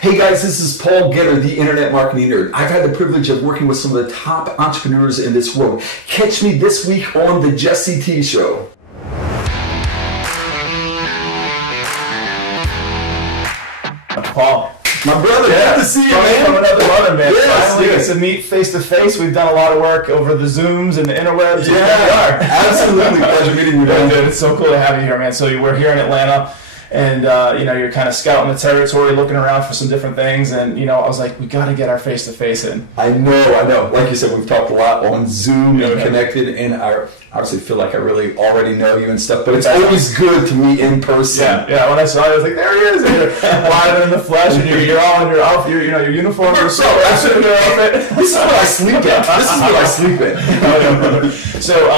Hey guys, this is Paul Getter, the Internet Marketing Nerd. I've had the privilege of working with some of the top entrepreneurs in this world. Catch me this week on the Jesse T Show. Paul. My brother, good to see you, man. From another mother, man. Yes, Finally, yes. get to meet face to face. We've done a lot of work over the Zooms and the interwebs. Yeah, And absolutely. Pleasure meeting you, man. Dude, it's so cool to have you here, man. So we're here in Atlanta, and you're kind of scouting the territory, looking around for some different things, and I was like, we got to get our face to face in. I know. Like you said, we've talked a lot on Zoom and connected, and I obviously feel like I really already know you and stuff, but it's always good to meet in person. Yeah. When I saw you, I was like, there he is, and you're live in the flesh, and you're all in your outfit, your uniform, your outfit. This is what I sleep in. So,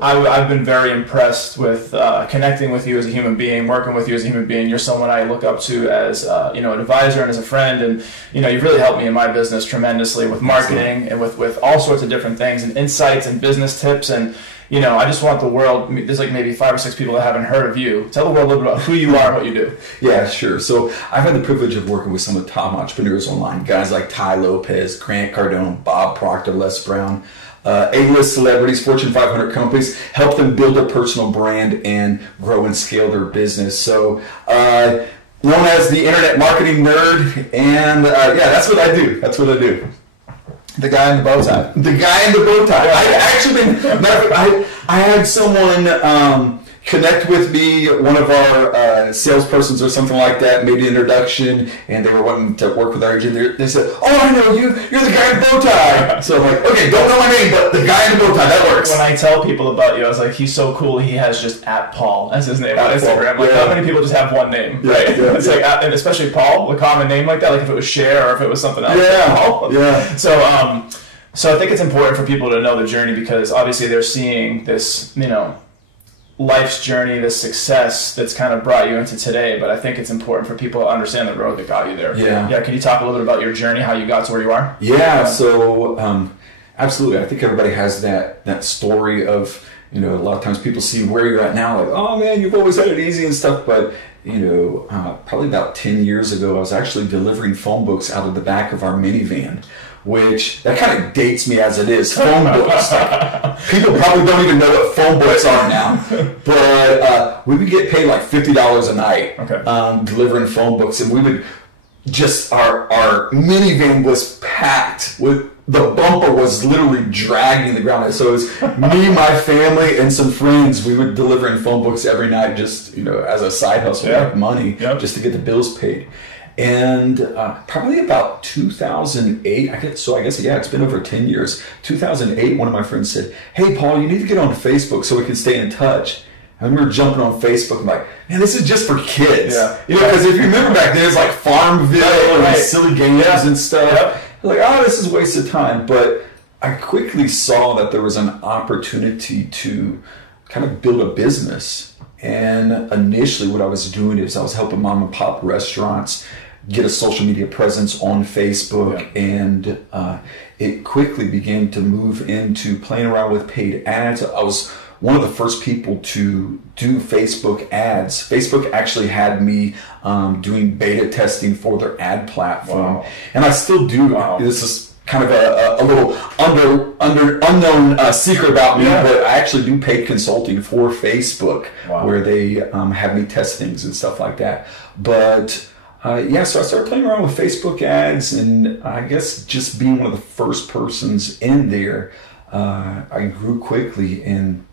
I've been very impressed with connecting with you as a human being, working with you as a human being. You're someone I look up to as an advisor and as a friend, and you've really helped me in my business tremendously with marketing and with all sorts of different things and insights and business tips. And I just want the world, there's like maybe 5 or 6 people that haven't heard of you. Tell the world a little bit about who you are and what you do. Yeah, sure. So I've had the privilege of working with some of the top entrepreneurs online, guys like Ty Lopez, Grant Cardone, Bob Proctor, Les Brown, A-list celebrities, Fortune 500 companies, help them build their personal brand and grow and scale their business. So known as the Internet Marketing Nerd, and that's what I do. The guy in the bow tie. The guy in the bow tie. I had someone connect with me, one of our salespersons or something like that, made an introduction, and they were wanting to work with our agent. They said, "Oh, I know you. You're the guy in the bow tie." So I'm like, okay, don't know my name, but the guy in the bow tie, that works. When I tell people about you, I was like, he's so cool. He has just @Paul as his name on Instagram. Like, how many people just have one name, right? It's like, and especially Paul, a common name like that. Like if it was Cher or if it was something else. Paul. Yeah. So I think it's important for people to know the journey, because obviously they're seeing this, life's journey, this success that's kind of brought you into today. But I think it's important for people to understand the road that got you there. Yeah. Can you talk a little bit about your journey, how you got to where you are? Yeah. So absolutely. I think everybody has that story of, a lot of times people see where you're at now, like, oh man, you've always had it easy and stuff. But, probably about 10 years ago, I was actually delivering phone books out of the back of our minivan, which that kind of dates me as it is. Phone books. Like, people probably don't even know what phone books are now. But we would get paid like $50 a night delivering phone books. And we would just, our minivan was packed with, the bumper was literally dragging the ground. So it was me, my family, and some friends. We would delivering phone books every night just, as a side hustle, make money just to get the bills paid. And probably about 2008, I guess it's been over 10 years. 2008, one of my friends said, "Hey, Paul, you need to get on Facebook so we can stay in touch." I remember jumping on Facebook and like, man, this is just for kids. Because if you remember back then, it was like Farmville and silly games and stuff. Like, oh, this is a waste of time. But I quickly saw that there was an opportunity to kind of build a business. And initially what I was doing is I was helping mom and pop restaurants get a social media presence on Facebook, and it quickly began to move into playing around with paid ads. I was one of the first people to do Facebook ads. Facebook actually had me doing beta testing for their ad platform, and I still do. This is kind of a little unknown secret about me, but I actually do paid consulting for Facebook, where they have me test things and stuff like that. But so I started playing around with Facebook ads, and I guess just being one of the first persons in there, I grew quickly, and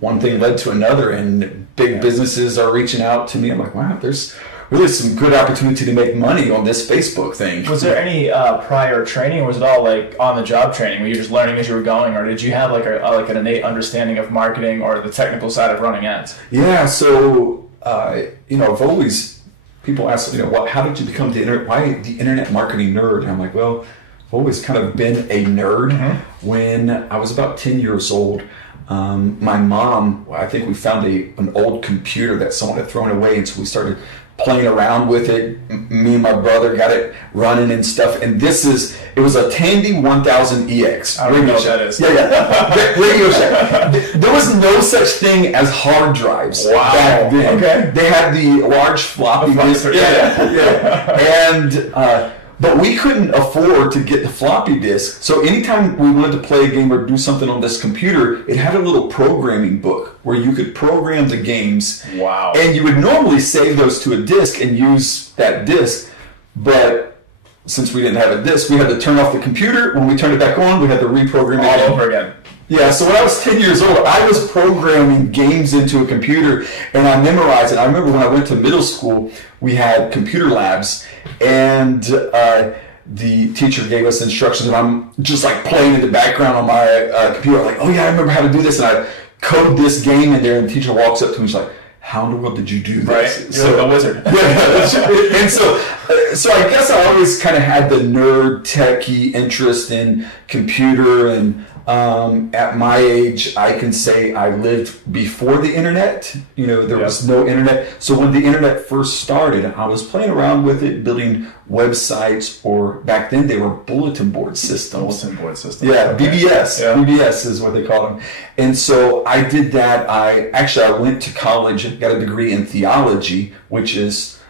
one thing led to another, and big businesses are reaching out to me. I'm like, wow, there's really some good opportunity to make money on this Facebook thing. Was there any prior training, or was it all like on-the-job training? Were you just learning as you were going, or did you have like an innate understanding of marketing or the technical side of running ads? Yeah, so I've always, people ask, how did you become why the Internet Marketing Nerd? And I'm like, well, I've always kind of been a nerd. When I was about 10 years old, my mom, I think we found an old computer that someone had thrown away, and so we started playing around with it. Me and my brother got it running and stuff. And it was a Tandy 1000EX. I don't know what that is. Yeah. Radio Shack. There was no such thing as hard drives back then. Okay. They had the large floppy disk. Yeah. And, but we couldn't afford to get the floppy disk. So anytime we wanted to play a game or do something on this computer, it had a little programming book where you could program the games. Wow. And you would normally save those to a disk and use that disk. But since we didn't have a disk, we had to turn off the computer. When we turned it back on, we had to reprogram it all over again. Yeah, so when I was 10 years old, I was programming games into a computer, and I memorized it. I remember when I went to middle school, we had computer labs, and the teacher gave us instructions, and I'm just like playing in the background on my computer. I'm like, oh yeah, I remember how to do this, and I code this game in there, and the teacher walks up to me, she's like, how in the world did you do this? Right, you're like a wizard. Yeah, and so I guess I always kind of had the nerd, techie interest in computer, and at my age, I can say I lived before the internet. There was no internet. So when the internet first started, I was playing around with it, building websites, or back then they were bulletin board systems. Yeah, okay. BBS. Yeah. BBS is what they called them. And so I did that. I went to college, got a degree in theology, which is,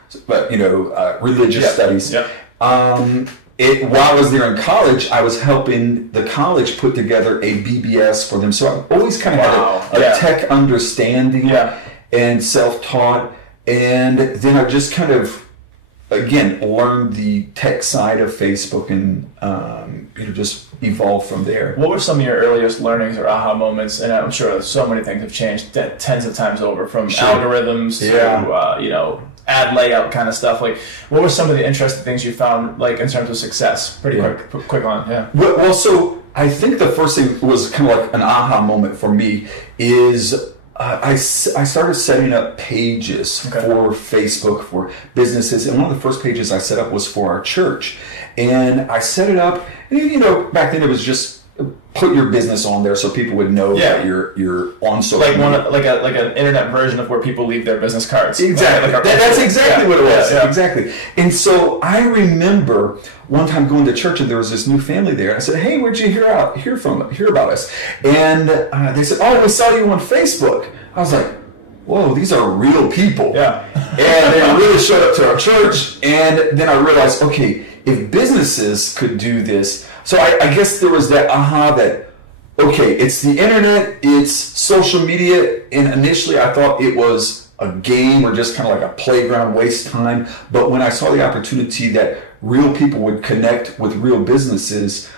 religious studies. Yeah. While I was there in college, I was helping the college put together a BBS for them. So I always kind of had a tech understanding and self-taught. And then I just kind of, again, learned the tech side of Facebook and just evolved from there. What were some of your earliest learnings or aha moments? And I'm sure so many things have changed tens of times over, from algorithms to ad layout kind of stuff. Like, what were some of the interesting things you found, like, in terms of success? Pretty quick on, yeah. Well, so I think the first thing was kind of like an aha moment for me is I started setting up pages for Facebook for businesses, and one of the first pages I set up was for our church. And I set it up, and back then it was just put your business on there so people would know that you're on social media. Like an internet version of where people leave their business cards. Exactly. That's exactly what it was. Yeah. Exactly. And so I remember one time going to church, and there was this new family there. And I said, "Hey, where'd you hear about us?" And they said, "Oh, we saw you on Facebook." I was like, "Whoa, these are real people." Yeah. And they really showed up to our church. And then I realized, okay, if businesses could do this. So I guess there was that aha that, okay, it's the internet, it's social media, and initially I thought it was a game or just kind of like a playground, waste time. But when I saw the opportunity that real people would connect with real businesses,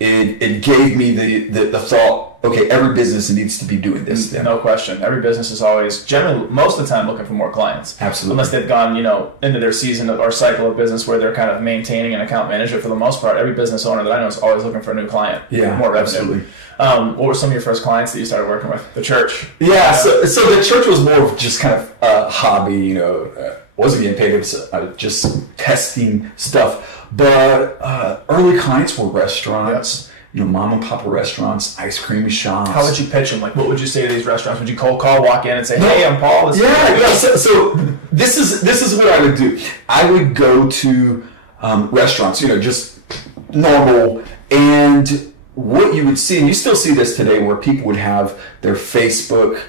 it gave me the thought, okay, every business needs to be doing this then. No question. Every business is always, generally, most of the time, looking for more clients. Absolutely. Unless they've gone, into their season or cycle of business where they're kind of maintaining an account manager. For the most part, every business owner that I know is always looking for a new client. Yeah, more revenue. Absolutely. What were some of your first clients that you started working with? The church. Yeah, so the church was more of just kind of a hobby, wasn't getting paid. It was just testing stuff. But early clients were restaurants. Mom and pop restaurants, ice cream shops. How would you pitch them? Like, what would you say to these restaurants? Would you cold call, walk in, and say, "Hey, I'm Paul"? So this is what I would do. I would go to restaurants, just normal, and what you would see, and you still see this today, where people would have their Facebook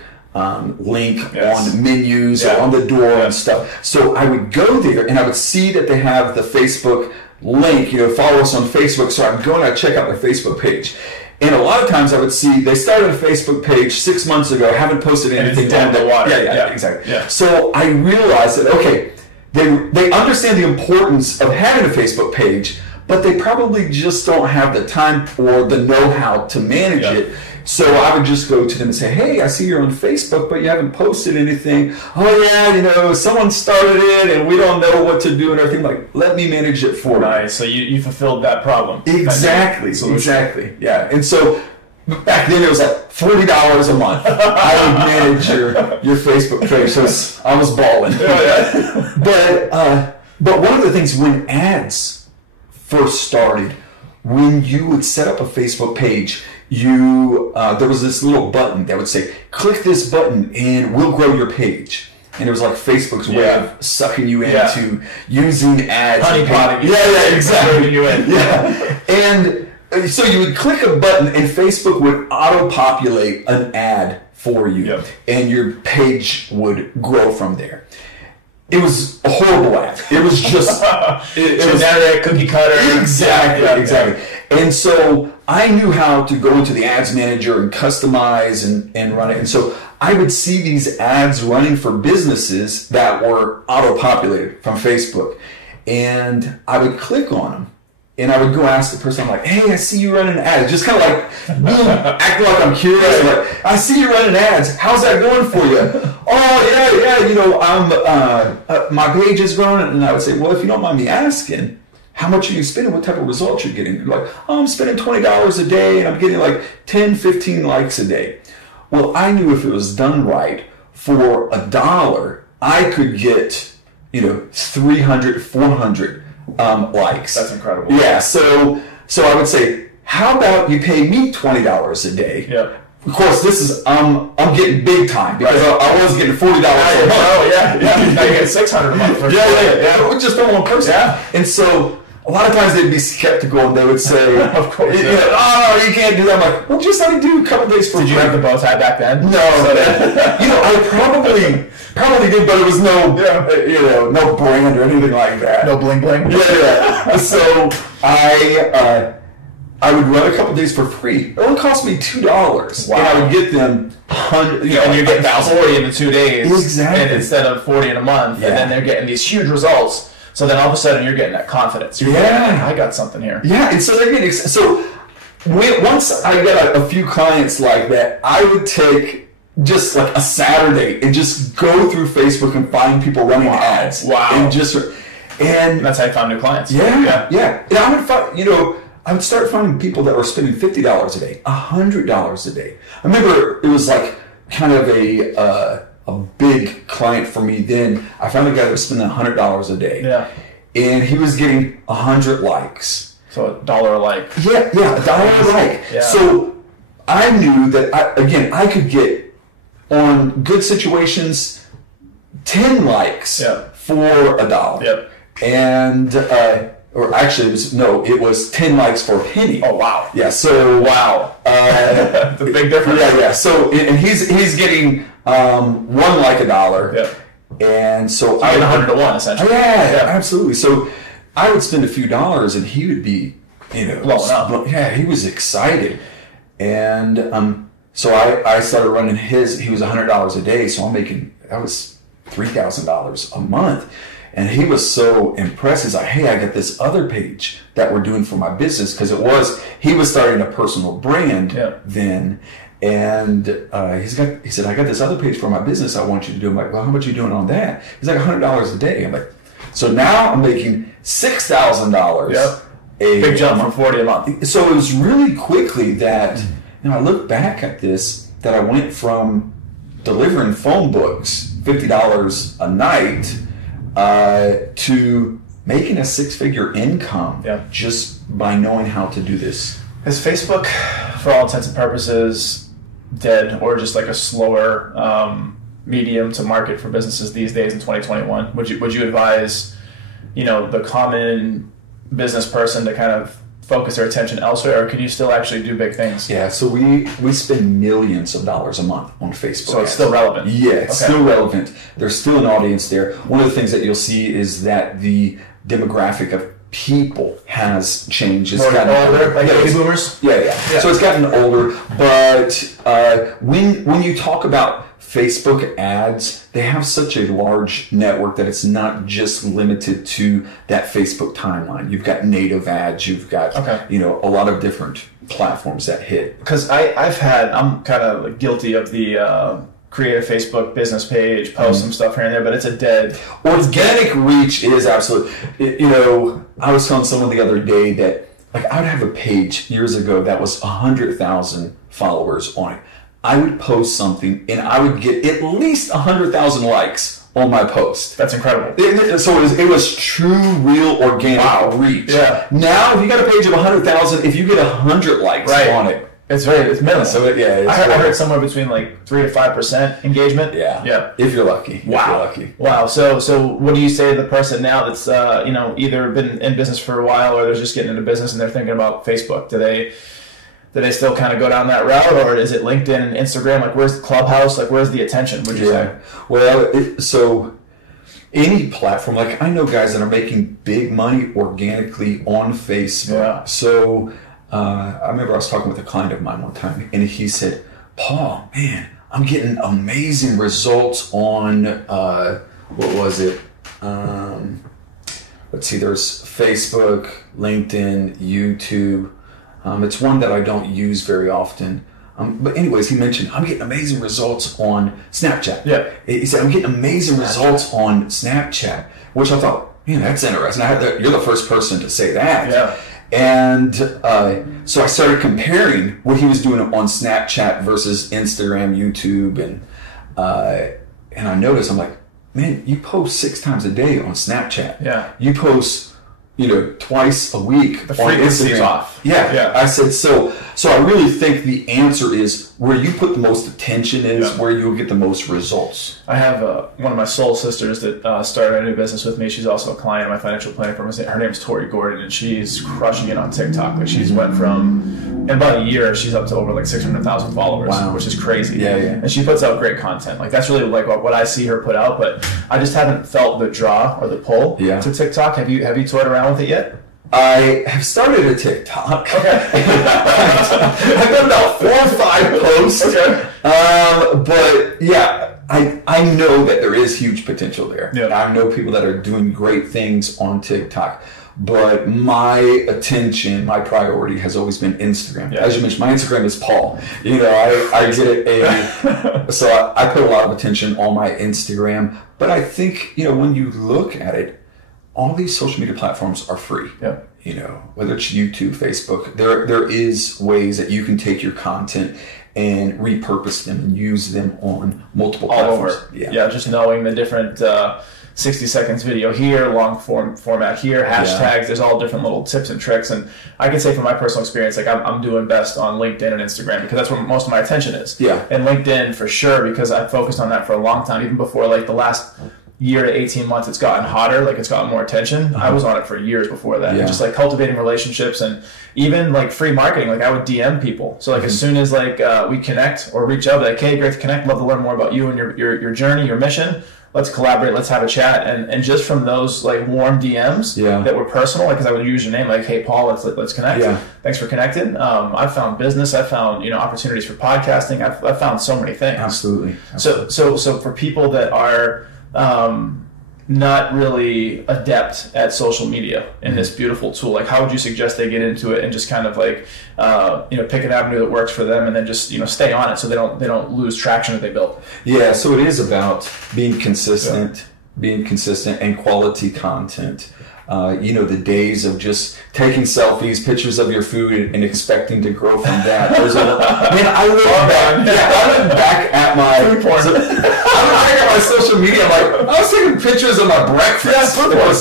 link on menus or on the door and stuff. So I would go there, and I would see that they have the Facebook link, follow us on Facebook. So I'd go and I'd check out their Facebook page. And a lot of times I would see they started a Facebook page 6 months ago, haven't posted anything down the water. Yeah, exactly. Yeah. So I realized that, okay, they understand the importance of having a Facebook page, but they probably just don't have the time or the know-how to manage it. So I would just go to them and say, "Hey, I see you're on Facebook, but you haven't posted anything." "Oh yeah, someone started it and we don't know what to do and everything." Like, let me manage it for you. Nice. So you fulfilled that problem. Exactly. Exactly. Yeah. And so back then it was like $40 a month. I would manage your Facebook page. So I was balling. But one of the things when ads first started, when you would set up a Facebook page, there was this little button that would say, "Click this button and we'll grow your page." And it was like Facebook's way of sucking you into using ads. Honeypotting you. Yeah, exactly. You in. Yeah. And so you would click a button and Facebook would auto-populate an ad for you. Yep. And your page would grow from there. It was a horrible ad. It was just... it was generic, cookie cutter. Exactly. And so I knew how to go into the ads manager and customize and run it. And so I would see these ads running for businesses that were auto-populated from Facebook. And I would click on them. And I would go ask the person, I'm like, hey, I see you running ads. Just kind of like acting like I'm curious. Like, I see you running ads. How's that going for you? Oh, yeah, you know, my page is growing. And I would say, well, if you don't mind me asking, how much are you spending? What type of results you're getting? They're like, oh, I'm spending $20 a day and I'm getting like 10, 15 likes a day. Well, I knew if it was done right, for $1, I could get, 300, 400 likes. That's incredible. Yeah, so I would say, how about you pay me $20 a day? Yeah. Of course, this is I'm getting big time because I was getting $40 a month. Oh yeah. Now you get $600 a month. Yeah. Just for one person. Yeah. And so a lot of times they'd be skeptical and they would say, of course, oh, you can't do that. I'm like, well, just let me do a couple days for free. Did you have the bow tie back then? No. I probably did, but it was no brand or anything like that. No bling bling? Yeah. So I would run a couple days for free. It only cost me $2. Wow. And I would get them 100. And you're getting 40 in the 2 days. Exactly. And instead of 40 in a month. Yeah. And then they're getting these huge results. So then all of a sudden you're getting that confidence. You're like, I got something here. Yeah. And so they're getting once I got a few clients like that, I would take just like a Saturday and just go through Facebook and find people running ads. Wow. And that's how you found new clients. Yeah. And I would find, I would start finding people that were spending $50 a day, $100 a day. I remember it was like kind of a big client for me then. I found a guy that was spending $100 a day. Yeah. And he was getting 100 likes. So $1 a like. Yeah, $1 a like. Yeah. So I knew that, I could get on good situations 10 likes for $1. Yep. And... or actually, it was 10 likes for a penny. Oh, wow. Yeah, so... Wow. It's a big difference. Yeah. So, and he's getting 1 like $1. Yep. And so... I get 100 to 1, essentially. Yeah, absolutely. So, I would spend a few dollars, and he would be, blowing up. Yeah, he was excited. And so I started running his... He was $100 a day, so that was $3,000 a month. And he was so impressed. He's like, hey, I got this other page that we're doing for my business. Because he was starting a personal brand then. And he said, I got this other page for my business I want you to do. I'm like, well, how much are you doing on that? He's like, $100 a day. I'm like, so now I'm making $6,000. Yep. Big jump from 40 a month. So it was really quickly that, I look back at this, that I went from delivering phone books, $50 a night, to making a 6-figure income just by knowing how to do this. Is Facebook, for all intents and purposes, dead or just like a slower medium to market for businesses these days in 2021? Would you advise, the common business person to kind of focus their attention elsewhere, or can you still actually do big things? Yeah, so we spend millions of dollars a month on Facebook. So it's still relevant? Yeah, it's still relevant. There's still an audience there. One of the things that you'll see is that the demographic of people has changed. It's gotten older, like baby boomers? Yeah. So it's gotten older, but when you talk about Facebook ads, they have such a large network that it's not just limited to that Facebook timeline. You've got native ads, you've got a lot of different platforms that hit. Because I'm kind of guilty of the create a Facebook business page, post some stuff here and there, but it's a dead... Organic reach is absolute. I was telling someone the other day that I would have a page years ago that was 100,000 followers on it. I would post something and I would get at least 100,000 likes on my post. That's incredible. So it was true, real, organic reach. Yeah. Now, if you got a page of 100,000, if you get 100 likes on it, It's minimal. So I heard somewhere between like 3 to 5% engagement. Yeah. If you're lucky. Wow. So what do you say to the person now that's either been in business for a while or they're just getting into business and they're thinking about Facebook? Do they still kind of go down that route, or is it LinkedIn and Instagram? Like, where's the Clubhouse? Like, where's the attention, would you say? Well, so any platform, like I know guys that are making big money organically on Facebook. Yeah. So I remember I was talking with a client of mine one time, and he said, Paul, man, I'm getting amazing results on, what was it? Let's see, there's Facebook, LinkedIn, YouTube. It's one that I don't use very often. But anyways, he mentioned, I'm getting amazing results on Snapchat. Yeah. He said, I'm getting amazing results on Snapchat, which I thought, man, that's interesting. You're the first person to say that. Yeah. And so I started comparing what he was doing on Snapchat versus Instagram, YouTube, and I noticed, I'm like, man, you post 6 times a day on Snapchat. Yeah. You post, twice a week the on frequency's Instagram. off. Yeah. I said, so I really think the answer is where you put the most attention is where you'll get the most results. I have one of my soul sisters that started a new business with me. She's also a client of my financial planning firm. Her name is Tori Gordon, and she's crushing it on TikTok. Like, she's went from, in about a year, she's up to over like 600,000 followers, which is crazy. Yeah. And she puts out great content. Like, that's really like what I see her put out, but I just haven't felt the draw or the pull to TikTok. Have you toyed around with it yet? I have started a TikTok. Okay. I've done about 4 or 5 posts. Okay. But yeah, I know that there is huge potential there. Yeah. I know people that are doing great things on TikTok. But my attention, my priority has always been Instagram. As you mentioned, my Instagram is Paul. I get so I put a lot of attention on my Instagram. But I think, when you look at it, all these social media platforms are free. Yeah. Whether it's YouTube, Facebook, there is ways that you can take your content and repurpose them and use them on multiple platforms. All over. Yeah, just knowing the different 60 seconds video here, long format here, hashtags. There's all different little tips and tricks. And I can say from my personal experience, like I'm doing best on LinkedIn and Instagram because that's where most of my attention is. Yeah. And LinkedIn for sure, because I've focused on that for a long time, even before like the last year to 18 months, it's gotten hotter, like it's gotten more attention. I was on it for years before that. And just like cultivating relationships and even like free marketing, like I would DM people. So like as soon as like we connect or reach out, like, hey, great to connect, love to learn more about you and your journey, your mission. Let's collaborate, let's have a chat. And just from those like warm DMs that were personal, like because I would use your name, like, hey Paul, let's connect. Thanks for connecting. I've found business, I've found opportunities for podcasting, I've found so many things. Absolutely. So for people that are not really adept at social media in this beautiful tool, like how would you suggest they get into it and just kind of like pick an avenue that works for them and then just stay on it so they don't lose traction that they built? So it is about being consistent and quality content. The days of just taking selfies, pictures of your food, and expecting to grow from that. I look back at my food porn. I look back at my social media. I'm like, I was taking pictures of my breakfast. Food porn.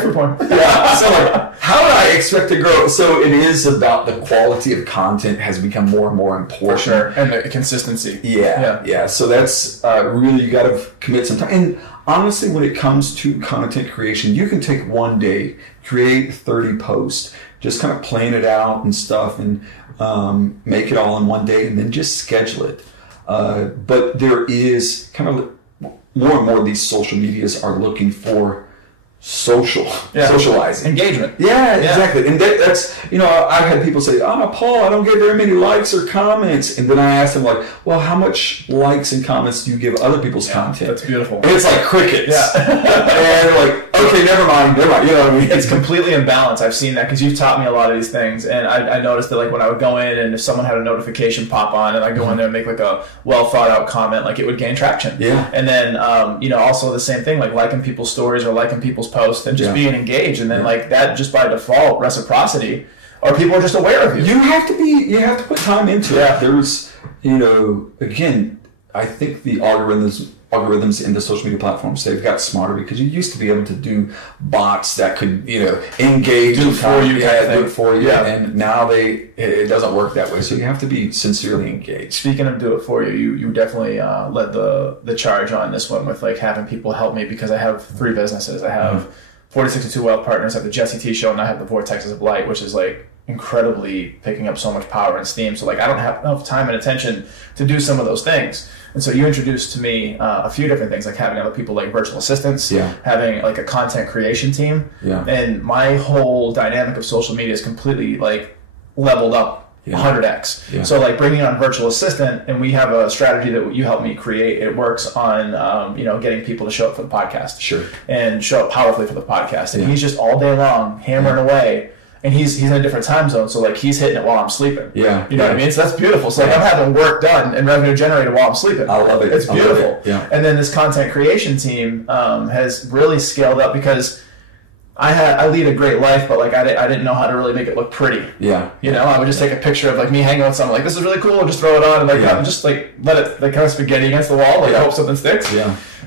Food porn. So like, how do I expect to grow? So it is about the quality of content has become more and more important. For sure, and the consistency. Yeah. So that's really, you got to commit some time. And honestly, when it comes to content creation, you can take one day, create 30 posts, just kind of plan it out and stuff, and make it all in one day, and then just schedule it. But there is kind of more and more of these social medias are looking for socializing. Engagement. Yeah, exactly. And that's, I've had people say, Paul, I don't get very many likes or comments. And then I ask them like, well, how much likes and comments do you give other people's content? That's beautiful. And it's like crickets. And they're like, okay, never mind. You know what I mean? It's completely imbalanced. I've seen that because you've taught me a lot of these things. And I noticed that like when I would go in and if someone had a notification pop on and I go in there and make like a well thought out comment, like it would gain traction. Yeah. And then, also the same thing, like liking people's stories or liking people's posts and just being engaged. And then like that just by default, reciprocity, or people are just aware of you. You have to put time into it. There's, again, I think the algorithms algorithms in the social media platforms. They've got smarter because you used to be able to do bots that could, engage. Do it for you. Do it for you. Yeah. And now it doesn't work that way. So you have to be sincerely engaged. Speaking of do it for you, you definitely led the charge on this one with like having people help me, because I have 3 businesses. I have 4062 Wealth Partners, I have the Jesse T Show, and I have the Vortexes of Light, which is like incredibly picking up so much power and steam. So like I don't have enough time and attention to do some of those things. And so you introduced to me a few different things, like having other people like virtual assistants, having like a content creation team. And my whole dynamic of social media is completely like leveled up 100x. So like bringing on a virtual assistant, and we have a strategy that you helped me create. It works on, getting people to show up for the podcast and show up powerfully for the podcast. And he's just all day long hammering away. And he's in a different time zone, so like he's hitting it while I'm sleeping. You know what I mean? So that's beautiful. So like I'm having work done and revenue generated while I'm sleeping. I love it. It's beautiful. Yeah. And then this content creation team has really scaled up, because I lead a great life, but like I didn't know how to really make it look pretty. I would just take a picture of like me hanging out with someone, like this is really cool, and just throw it on and like just like let it like kind of spaghetti against the wall, like hope something sticks.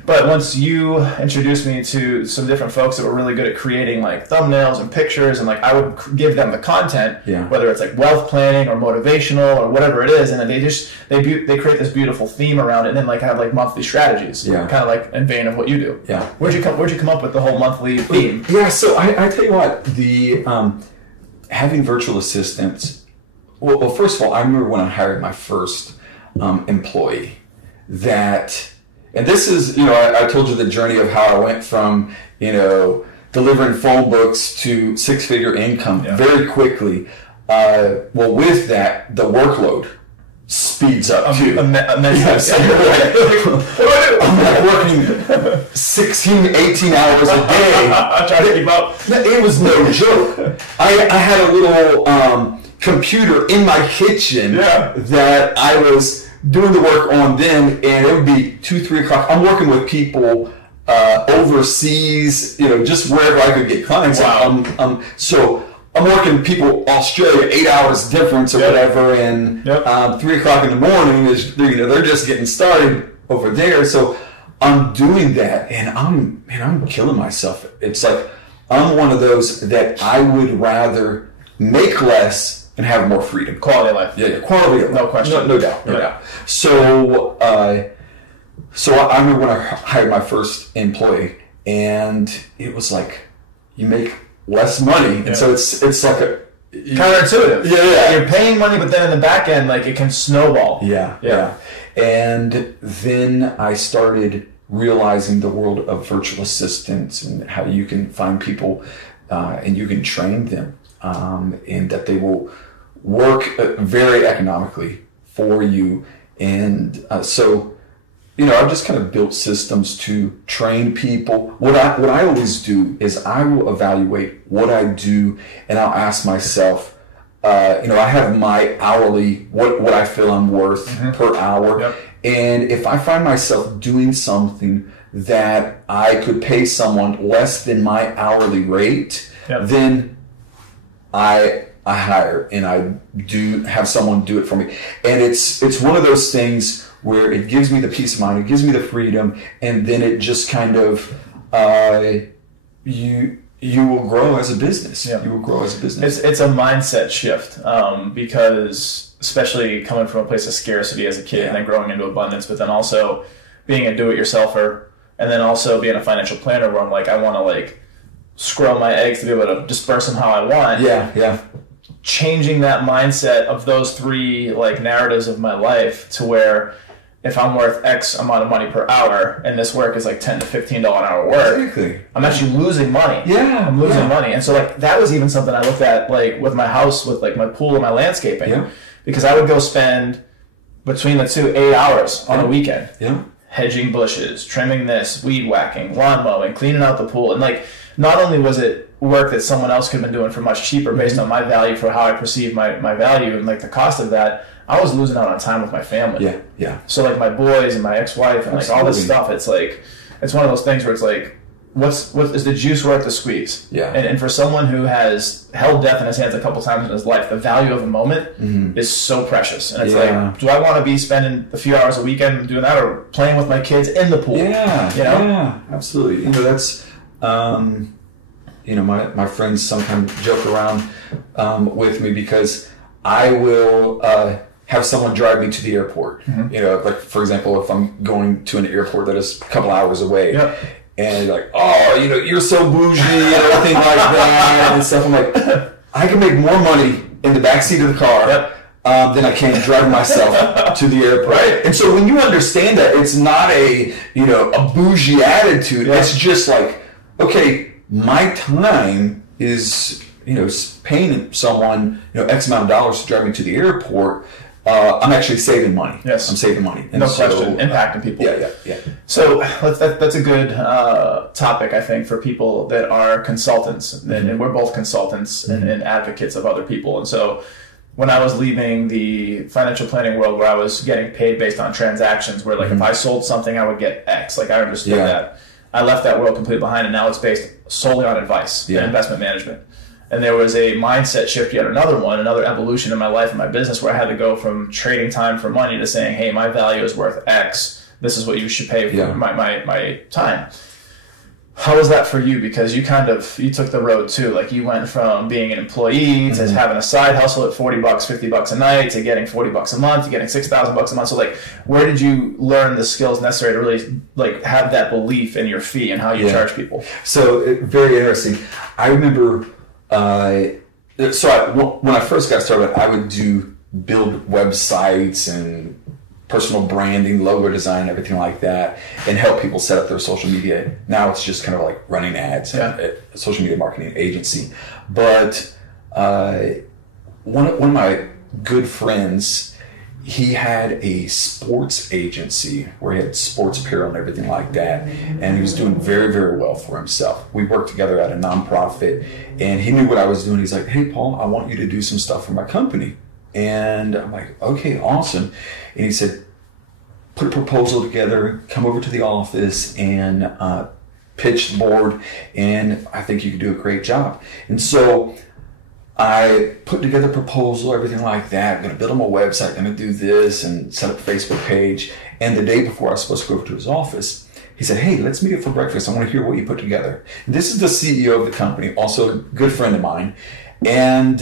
But once you introduced me to some different folks that were really good at creating like thumbnails and pictures, and like I would give them the content, whether it's like wealth planning or motivational or whatever it is, and then they create this beautiful theme around it, and then like have like monthly strategies, kind of like in vein of what you do. Where'd you come up with the whole monthly theme? So I tell you what, the having virtual assistants. Well, first of all, I remember when I hired my first employee that. And this is, I told you the journey of how I went from, delivering phone books to 6-figure income very quickly. With that, the workload speeds up too. I'm working 16, 18 hours a day. I'm trying to keep up. It was no joke. I had a little computer in my kitchen that I was doing the work on then, and it would be 2-3 o'clock. I'm working with people overseas, just wherever I could get clients. So I'm working people Australia, 8 hours difference or whatever, and 3 o'clock in the morning is they're just getting started over there. So I'm doing that, and I'm killing myself. It's like I'm one of those that I would rather make less and have more freedom. Quality of life. Yeah, quality of life. No question. No doubt. So I remember when I hired my first employee, and it was like, you make less money, and so it's like a counterintuitive. You're paying money, but then in the back end, like it can snowball. And then I started realizing the world of virtual assistants and how you can find people and you can train them, and that they will work very economically for you. And so I've just kind of built systems to train people. What I always do is I will evaluate what I do, and I'll ask myself, I have my hourly, what I feel I'm worth per hour. And if I find myself doing something that I could pay someone less than my hourly rate, then I hire and I do have someone do it for me. And it's one of those things where it gives me the peace of mind, it gives me the freedom, and then it just kind of you will grow as a business. You will grow as a business. It's a mindset shift, because especially coming from a place of scarcity as a kid and then growing into abundance, but then also being a do-it-yourselfer, and then also being a financial planner where I'm like, I want to like scroll my eggs to be able to disperse them how I want. Changing that mindset of those 3 like narratives of my life to where if I'm worth X amount of money per hour and this work is like $10 to $15 an hour work, I'm actually losing money. I'm losing money. And so like that was even something I looked at like with my house, with like my pool and my landscaping, because I would go spend between the 2 8 hours on a weekend hedging bushes, trimming this, weed whacking, lawn mowing, cleaning out the pool. And like not only was it work that someone else could have been doing for much cheaper based on my value for how I perceive my value and like the cost of that, I was losing out on time with my family. So like my boys and my ex-wife and like all this stuff, it's like, it's one of those things where it's like, what is the juice worth the squeeze? Yeah. And for someone who has held death in his hands a couple times in his life, the value of a moment is so precious. And it's like, do I want to be spending a few hours a weekend doing that, or playing with my kids in the pool? Yeah. You know? Yeah. Absolutely. You know, that's you know, my friends sometimes joke around with me because I will have someone drive me to the airport. You know, like for example, if I'm going to an airport that is a couple hours away. Yep. And like, oh, you know, you're so bougie and everything like that and stuff. I'm like, I can make more money in the backseat of the car than I can driving myself to the airport. Right. And so when you understand that, it's not a, you know, a bougie attitude. Yeah. It's just like, okay, my time is, you know, paying someone, you know, X amount of dollars to drive me to the airport. I'm actually saving money. Yes. I'm saving money. And no question. Impacting people. Yeah. So that's a good topic, I think, for people that are consultants. And we're both consultants and advocates of other people. And so when I was leaving the financial planning world, where I was getting paid based on transactions, where like if I sold something, I would get X. Like I understood that. I left that world completely behind, and now it's based solely on advice and investment management. And there was a mindset shift, yet another evolution in my life and my business, where I had to go from trading time for money to saying, hey, my value is worth X. This is what you should pay for my time. How was that for you? Because you took the road too. Like you went from being an employee to having a side hustle at $40, $50 a night, to getting $40 a month, to getting $6,000 a month. So like, where did you learn the skills necessary to really like have that belief in your fee and how you charge people? So very interesting. I remember, when I first got started, I would build websites and personal branding, logo design, everything like that, and help people set up their social media. Now it's just kind of like running ads at a social media marketing agency. But one of my good friends, he had a sports agency where he had sports apparel and everything like that, and he was doing very, very well for himself. We worked together at a nonprofit, and he knew what I was doing. He's like, hey, Paul, I want you to do some stuff for my company. And I'm like, okay, awesome. And he said, put a proposal together, come over to the office and pitch the board, and I think you could do a great job. And so I put together a proposal, everything like that. I'm going to build him a website, going to do this and set up a Facebook page. And the day before I was supposed to go over to his office, he said, hey, let's meet up for breakfast. I want to hear what you put together. And this is the CEO of the company, also a good friend of mine. And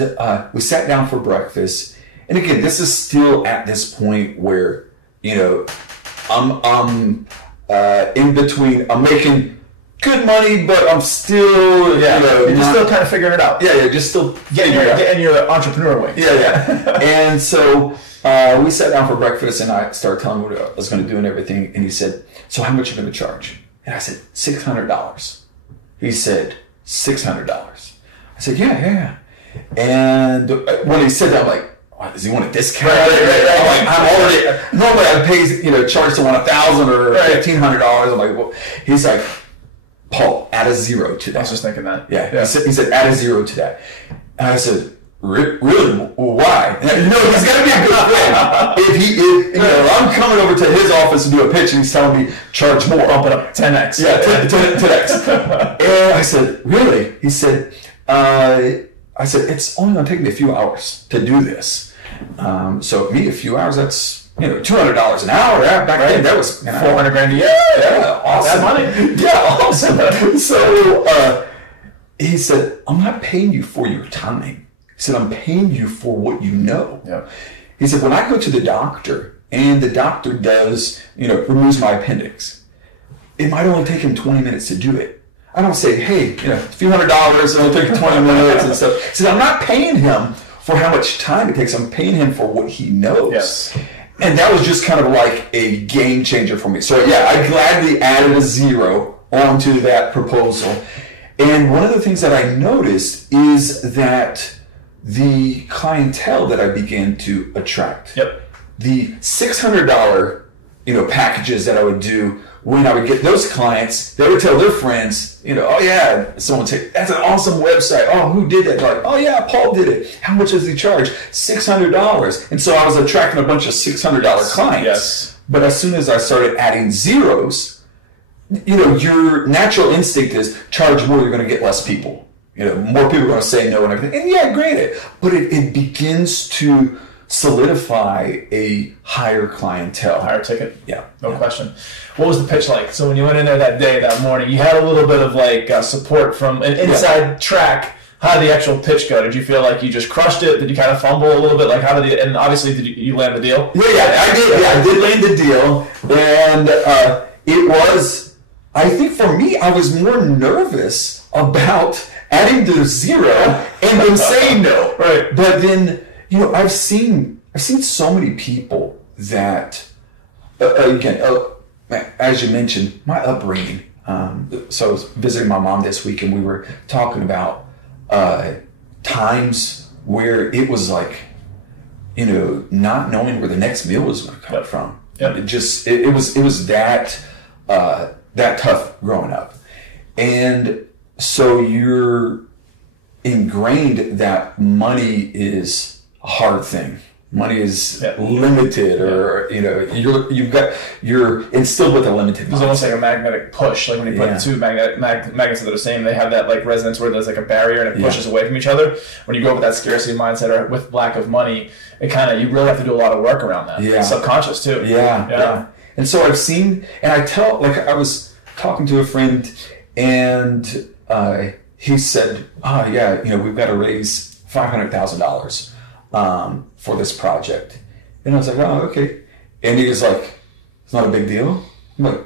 we sat down for breakfast. And again, this is still at this point where, you know, I'm in between. I'm making good money, but I'm still, you know, you're just still kind of figuring it out. Yeah, just still getting your entrepreneur wings. Yeah. And so we sat down for breakfast, and I started telling him what I was going to do and everything. And he said, so how much are you going to charge? And I said, $600. He said, $600. I said, yeah. And when he said that, I'm like, what, does he want a discount? Right. I'm already, normally I pay, charge someone $1,000 or $1,500. I'm like, well, he's like, Paul, add a zero to that. I was just thinking that. Yeah. He said, add a zero to that. And I said, really? Why? And he's got to be a good friend. I'm coming over to his office to do a pitch, and he's telling me charge more. Bump it up 10x. Yeah, 10x. And I said, really? He said, it's only going to take me a few hours to do this. So me, a few hours, that's, $200 an hour. Back then, that was $400,000 a year. Yeah, awesome. That money. Yeah, awesome. So he said, I'm not paying you for your time. He said, I'm paying you for what you know. Yeah. He said, when I go to the doctor and the doctor does, removes my appendix, it might only take him 20 minutes to do it. I don't say, hey, a few $100, it'll take you 20 minutes and stuff. He said, I'm not paying him for how much time it takes. I'm paying him for what he knows. Yes. And that was just kind of like a game changer for me. So yeah, I gladly added a zero onto that proposal. And one of the things that I noticed is that the clientele that I began to attract, the $600, packages that I would do when I would get those clients, they would tell their friends, oh yeah, someone would say, that's an awesome website. Oh, who did that? They're like, oh yeah, Paul did it. How much does he charge? $600. And so I was attracting a bunch of $600 clients. Yes. But as soon as I started adding zeros, your natural instinct is charge more, you're going to get less people. More people are going to say no and everything. And yeah, granted, but it begins to solidify a higher clientele. Higher ticket? Yeah. No question. What was the pitch like? So when you went in there that day, that morning, you had a little bit of like support from an inside track. How did the actual pitch go? Did you feel like you just crushed it? Did you kind of fumble a little bit? Like how did you, and obviously did you land the deal? Yeah, I did. Yeah, I did land the deal. And it was, I think for me, I was more nervous about adding to 0 and then saying no. Right. But then, I've seen so many people that, again, as you mentioned, my upbringing. So I was visiting my mom this week, and we were talking about times where it was like, not knowing where the next meal was going to come from. Yep. It was that tough growing up, and so you're ingrained that money is a hard thing. Money is limited, or you're instilled with a limited. It's almost like a magnetic push. Like when you put two magnets that are the same, they have that like resonance where there's like a barrier and it pushes away from each other. When you go with that scarcity mindset or with lack of money, it you really have to do a lot a work around that. Yeah. It's subconscious too. Yeah. And so I've seen, and I was talking to a friend, and he said, we've got to raise $500,000 for this project. And I was like, oh, okay. And he was like, it's not a big deal. I'm like,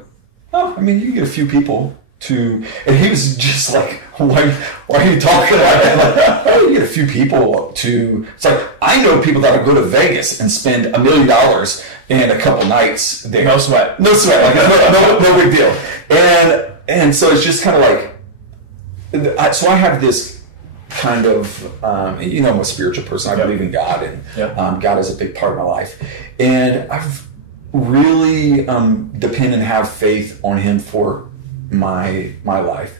oh, I mean, you can get a few people to, and he was just like, why are you talking like that? Like, oh, you get a few people to, it's like, I know people that will go to Vegas and spend $1 million in a couple nights there. No sweat. Like no big deal. And so it's just kind of like, so I have this kind of, I'm a spiritual person. I believe in God, and God is a big part of my life. And I've really depend and have faith on Him for my life.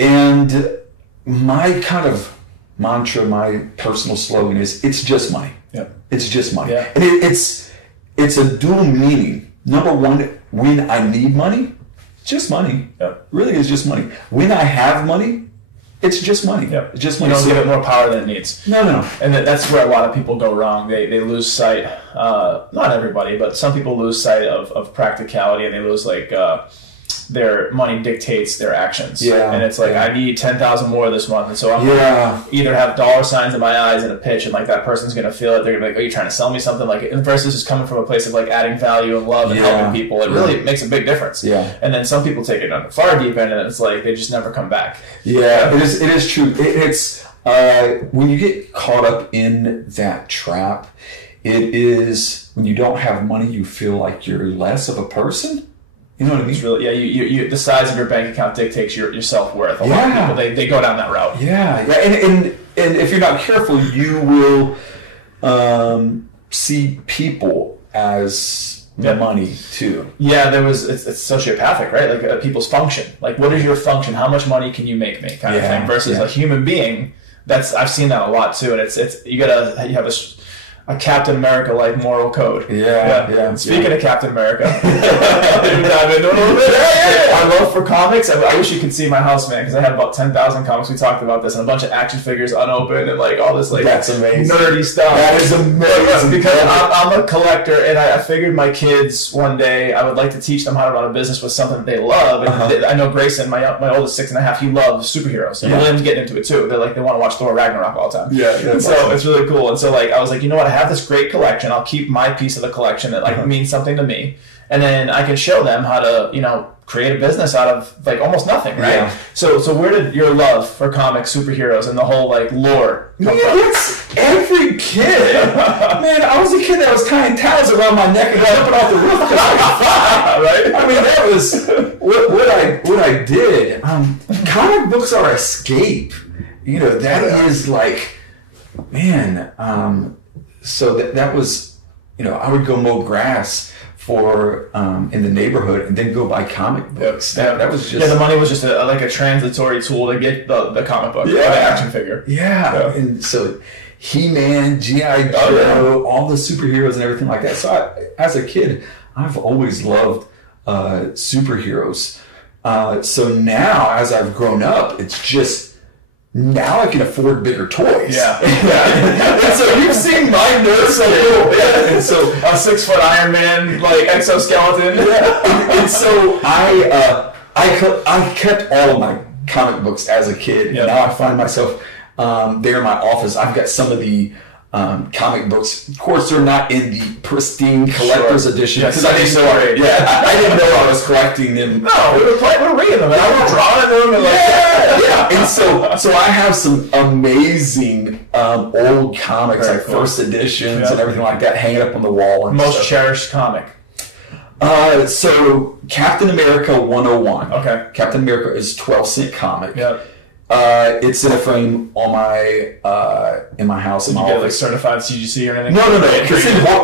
And my kind of mantra, my personal slogan is, it's just money. Yep. It's just money. Yeah. And it's a dual meaning. Number one, when I need money, it's just money. Yep. Really is just money. When I have money, it's just money. Yep. It's just money. You don't give it more power than it needs. No. And that's where a lot of people go wrong. They lose sight, not everybody, but some people lose sight of practicality, and they lose their money dictates their actions. Yeah. And it's like, I need 10,000 more this month. And so I'm going to either have dollar signs in my eyes and a pitch, and like that person's going to feel it. They're going to be like, oh, you're trying to sell me something? Like, versus just coming from a place of like adding value and love and helping people. It really makes a big difference. Yeah. And then some people take it on the far deep end, and it's like, they just never come back. Yeah, it is true. It's, when you get caught up in that trap, it is, when you don't have money, you feel like you're less of a person. You know what I mean? It's really, you the size of your bank account dictates your self-worth. A lot of people, they go down that route. Yeah. And if you're not careful, you will see people as money too. Yeah, it's sociopathic, right? Like people's function. Like, what is your function? How much money can you make me? Kind of thing. Versus a human being. I've seen that a lot too. And it's you have a Captain America like moral code. Yeah. Speaking of Captain America, dive into it a little bit. I love for comics. I wish you could see my house, man, because I have about 10,000 comics. We talked about this, and a bunch of action figures unopened, and like all this like that's amazing, nerdy stuff. That is amazing because I'm a collector, and I figured my kids one day I would like to teach them how to run a business with something that they love. And I know Grayson, my oldest 6.5, he loves superheroes, and William's getting into it too. They want to watch Thor Ragnarok all the time. And so awesome. It's really cool. And so I was like, you know what? I have this great collection. I'll keep my piece of the collection that means something to me, and then I can show them how to create a business out of like almost nothing, right? Yeah. So where did your love for comics, superheroes, and the whole like lore come from? That's every kid. Man, I was a kid that was tying towels around my neck and jumping off the roof because I was fine, right? I mean, that was what I did. Comic books are escape. That is like, man. So that was, I would go mow grass for in the neighborhood and then go buy comic books. That was just... the money was just like a transitory tool to get the comic book, the action figure. Yeah. And so He-Man, G.I. Joe, all the superheroes and everything like that. So as a kid, I've always loved superheroes. So now, as I've grown up, it's just now I can afford bigger toys. Yeah. And so you've seen my nerves a little bit. And so a 6-foot Iron Man like exoskeleton. And so I kept all of my comic books as a kid. Yep. Now I find myself there in my office. I've got some of the comic books. Of course, they're not in the pristine collector's edition because I didn't know. I didn't know I was collecting them. No, we were reading them. I was drawing them. And And so I have some amazing old comics, like first editions and everything like that, hanging up on the wall. And most cherished comic. So Captain America 101. Okay. Captain America is 12-cent comic. Yep. It's in a frame on my in my house. Did you get like certified CGC or anything? No.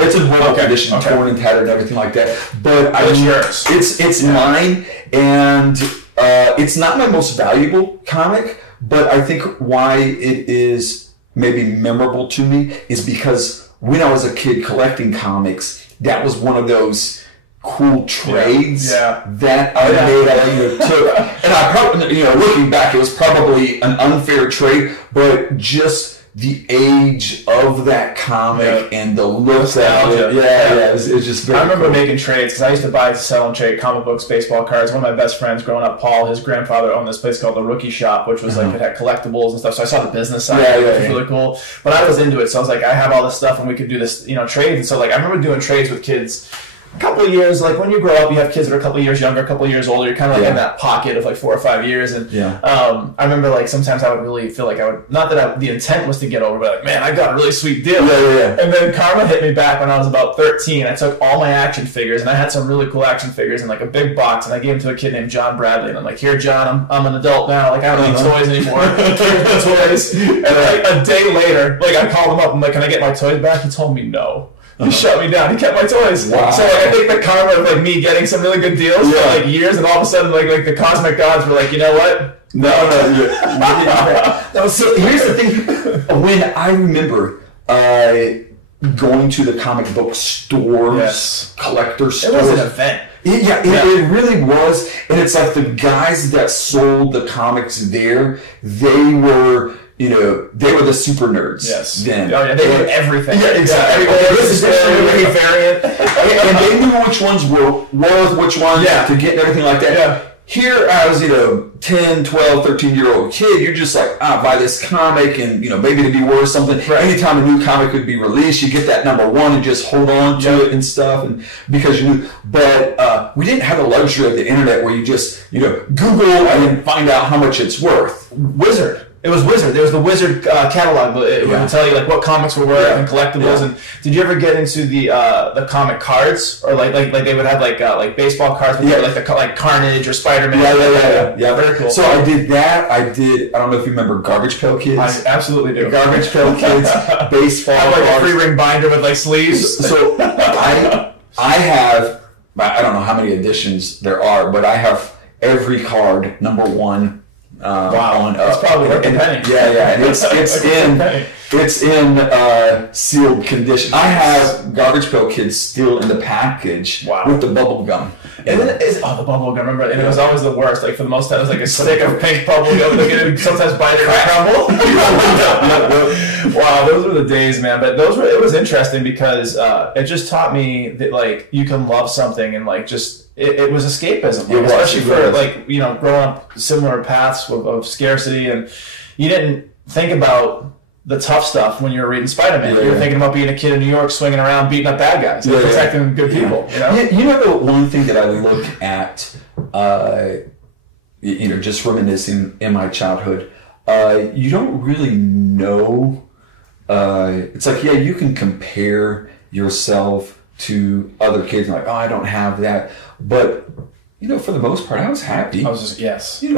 It's in horrible condition, torn and tattered and everything like that. But yours. It's mine, and it's not my most valuable comic. But I think why it is maybe memorable to me is because when I was a kid collecting comics, that was one of those cool trades that I made. I took, and I probably, looking back, it was probably an unfair trade, but just the age of that comic and the look of it, it was just very. I remember cool. making trades because I used to buy, sell, and trade comic books, baseball cards. One of my best friends growing up, Paul, his grandfather owned this place called the Rookie Shop, which was like it had collectibles and stuff. So I saw the business side, which was really cool. But I was into it, so I was like, I have all this stuff, and we could do this, trades. And so like I remember doing trades with kids. A couple of years, like when you grow up, you have kids that are a couple of years younger, a couple of years older. You're kind of like in that pocket of like 4 or 5 years. And I remember like sometimes I would really feel like I would, not that the intent was to get over, but like, man, I got a really sweet deal. And then karma hit me back when I was about 13. I took all my action figures, and I had some really cool action figures in like a big box, and I gave them to a kid named John Bradley. And I'm like, here, John, I'm an adult now. Like I don't need toys anymore. Here's my toys. And like a day later, like I called him up. I'm like, can I get my toys back? He told me no. He shut me down. He kept my toys. Wow. So like I think the karma of like me getting some really good deals for like years, and all of a sudden like the cosmic gods were like, you know what? No. So here's the thing. When I remember going to the comic book stores, collector stores, it was an event. It really was. And it's like the guys that sold the comics there, they were the super nerds. Yes. Then. Oh yeah, they did everything. Yeah, exactly. This is every variant. And they knew which ones were worth which ones to get and everything like that. Yeah. Here, as 10, 12, 13-year-old kid, you're just like, buy this comic and maybe it'd be worth something. Right. Anytime a new comic would be released, you get that number one and just hold on to it and stuff, and because you knew. But we didn't have the luxury of the internet where you just Google and find out how much it's worth. Wizard. It was Wizard. There was the Wizard catalog. It would tell you like what comics were worth and collectibles. And did you ever get into the comic cards, or like they would have like baseball cards with like Carnage or Spider-Man? Yeah. Very cool. So I did that. I don't know if you remember Garbage Pail Kids. I absolutely do. Garbage Pail Kids, baseball. I have like a 3-ring binder with like sleeves. So I have. I don't know how many editions there are, but I have every card number one. Wow, that's probably worth a penny. Yeah, and it's in sealed condition. I have Garbage Pail Kids still in the package with the bubble gum. And then the bubble gum, remember? And it was always the worst. Like for the most time, it was like a stick of pink bubble gum. They could sometimes bite it and crumble. Wow, those were the days, man. But it was interesting because it just taught me that like you can love something and like just. It was escapism, especially for like growing up similar paths of scarcity, and you didn't think about the tough stuff when you were reading Spider-Man. You were thinking about being a kid in New York, swinging around, beating up bad guys, and protecting good people. The one thing that I look at, just reminiscing in my childhood, you don't really know. It's like you can compare yourself to other kids, like, I don't have that, but for the most part, I was happy. I was just it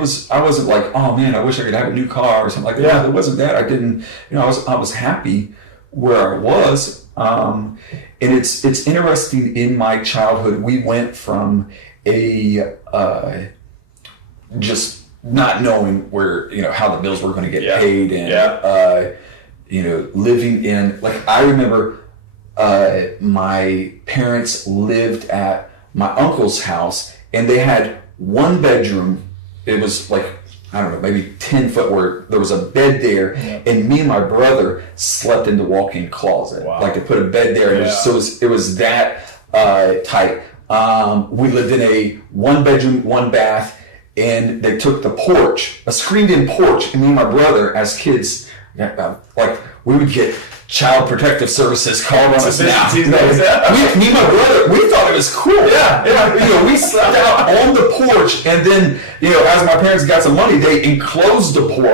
was. I wasn't like, oh man, I wish I could have a new car or something like that. It wasn't that. I didn't. I was happy where I was. And it's interesting. In my childhood, we went from a just not knowing where how the bills were going to get paid, and living in, like, I remember. My parents lived at my uncle's house, and they had one bedroom. It was like, I don't know, maybe 10 foot, where there was a bed there, and me and my brother slept in the walk-in closet. Wow. Like, they put a bed there, and it was that tight. We lived in a 1 bedroom, 1 bath, and they took the porch, a screened-in porch, and me and my brother, as kids, like, we would get Child Protective Services called on us now. Me and my brother, we thought it was cool. We slept out on the porch, and then, as my parents got some money, they enclosed the porch,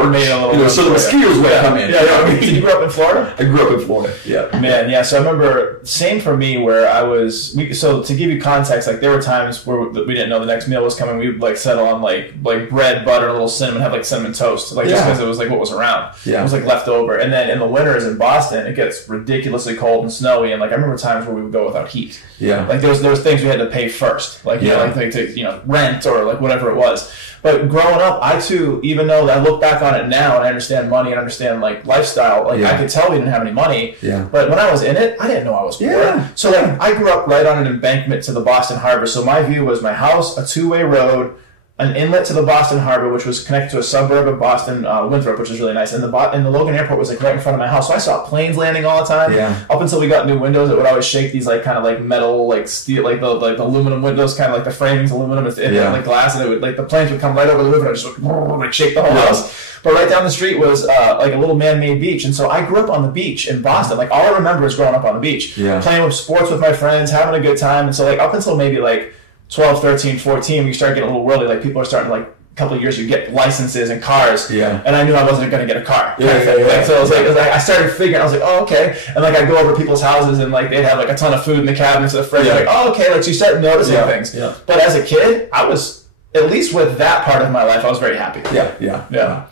so the mosquitoes would come in. Did you grow up in Florida? I grew up in Florida. Yeah. Man, yeah. So I remember, same for me, where so to give you context, like, there were times where we didn't know the next meal was coming. We would, like, settle on like bread, butter, a little cinnamon, have like cinnamon toast, like, just because it was like what was around. Yeah. It was like leftover. And then in the winters in Boston, it gets ridiculously cold and snowy, and like I remember times where we would go without heat. Yeah. Like there was things we had to pay first, like rent or like whatever it was. But growing up, I too, even though I look back on it now and I understand money and understand like lifestyle, like I could tell we didn't have any money. Yeah. But when I was in it, I didn't know I was poor. Yeah. So like I grew up right on an embankment to the Boston Harbor. So my view was my house, a 2-way road, an inlet to the Boston Harbor, which was connected to a suburb of Boston, Winthrop, which was really nice. And the Logan Airport was like right in front of my house, so I saw planes landing all the time. Yeah. Up until we got new windows, it would always shake these like kind of like metal, like steel, like the aluminum windows, kind of like the framing's aluminum and like glass, and it would like the planes would come right over the roof and it would just like shake the whole house. But right down the street was like a little man-made beach, and so I grew up on the beach in Boston. Like all I remember is growing up on the beach, playing with sports with my friends, having a good time. And so like up until maybe like 12, 13, 14, we started getting a little worldly. Like people are starting to like a couple of years you get licenses and cars. Yeah. And I knew I wasn't going to get a car. So it was like I started figuring, I was like, oh, okay. And like I'd go over to people's houses and like they'd have like a ton of food in the cabinets of the fridge. Like, oh, okay. Like so you start noticing things. Yeah. But as a kid, I was, at least with that part of my life, I was very happy. Yeah.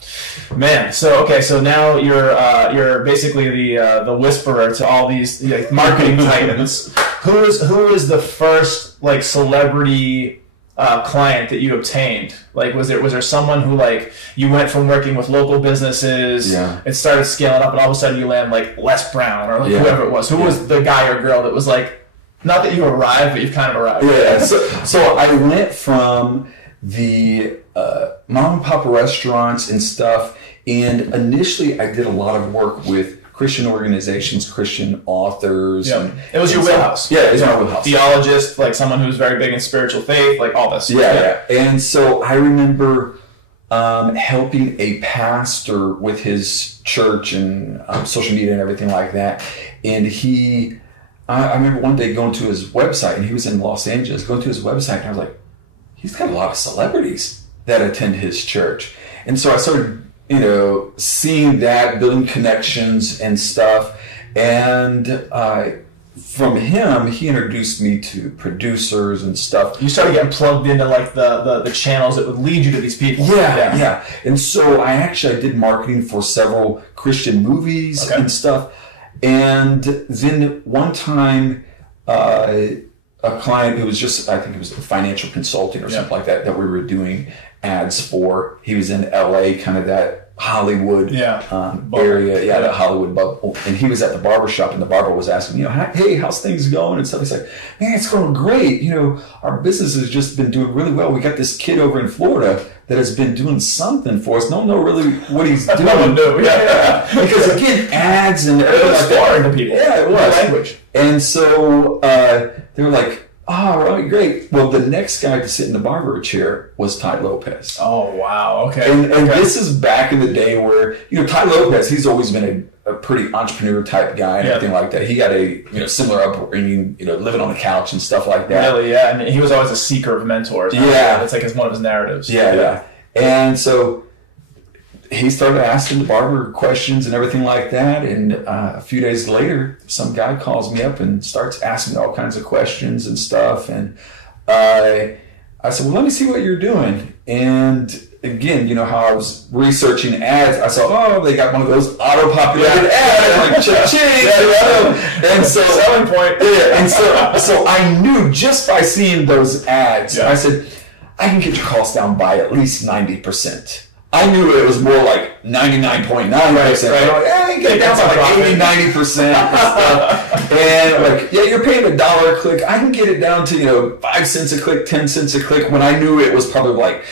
Man, so now you're basically the whisperer to all these like, marketing titans. Who is the first like celebrity client that you obtained? Like, was there someone who like you went from working with local businesses and started scaling up, and all of a sudden you land like Les Brown or like whoever it was? Who was the guy or girl that was like, not that you arrived, but you've kind of arrived? Yeah. So I went from the mom and pop restaurants and stuff, and initially I did a lot of work with Christian organizations, Christian authors. Yeah. It was your wheelhouse. Yeah, it was my wheelhouse. Theologist, like someone who's very big in spiritual faith, like all this. Yeah. And so I remember helping a pastor with his church and social media and everything like that. And I remember one day going to his website, and he was in Los Angeles, going to his website, and I was like, he's got a lot of celebrities that attend his church. And so I started, seeing that, building connections and stuff. And from him, he introduced me to producers and stuff. You started getting plugged into like the channels that would lead you to these people. Yeah. And so I did marketing for several Christian movies and stuff. And then one time, a client who was just, I think it was financial consulting or something like that we were doing ads for. He was in LA, kind of that Hollywood area, that Hollywood bubble. And he was at the barber shop, and the barber was asking, hey, how's things going? And stuff. He's like, man, it's going great. Our business has just been doing really well. We got this kid over in Florida that has been doing something for us. No one know really what he's doing. No one knew. Yeah. Because again, ads and everything like that. Foreign to people. Yeah, it was. Language. And so they were like, oh, right, great. Well, the next guy to sit in the barber chair was Ty Lopez. Oh, wow. Okay. And this is back in the day where, Ty Lopez, he's always been a pretty entrepreneur type guy and everything like that. He got a similar upbringing, living on the couch and stuff like that. Really, yeah. And he was always a seeker of mentors. Yeah. That's like one of his narratives. Yeah. And so he started asking the barber questions and everything like that. And a few days later, some guy calls me up and starts asking me all kinds of questions and stuff. And I said, well, let me see what you're doing. And again, how I was researching ads, I saw, they got one of those auto-populated ads, like cha-ching, and so selling point. Yeah, and so I knew just by seeing those ads, I said, I can get your costs down by at least 90%. I knew it was more like 99.9%. Right. Yeah, you get down to like 80, 90% and stuff. And like, yeah, you're paying $1 a click. I can get it down to, 5 cents a click, 10 cents a click, when I knew it was probably like,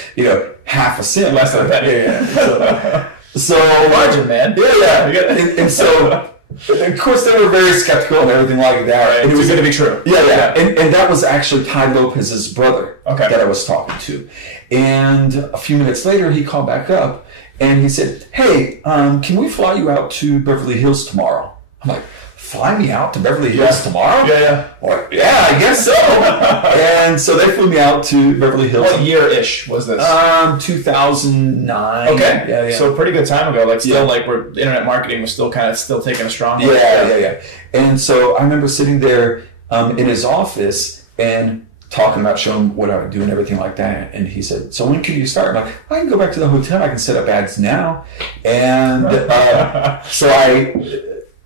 half a cent. Less than that. Yeah. So margin, man. Yeah. And so, of course, they were very skeptical and everything like that. Right. And it was going to be true. Yeah. And that was actually Ty Lopez's brother that I was talking to. And a few minutes later, he called back up and he said, "Hey, can we fly you out to Beverly Hills tomorrow?" I'm like, "Fly me out to Beverly Hills tomorrow?" Yeah. Or, yeah, I guess so. And so they flew me out to Beverly Hills. What year-ish was this? 2009. Okay. Yeah. So a pretty good time ago. Like still, where internet marketing was still taking a strong. Yeah. And so I remember sitting there in his office and talking about showing him what I would do and everything like that. And he said, "So when can you start?" I'm like, "I can go back to the hotel. I can set up ads now." And so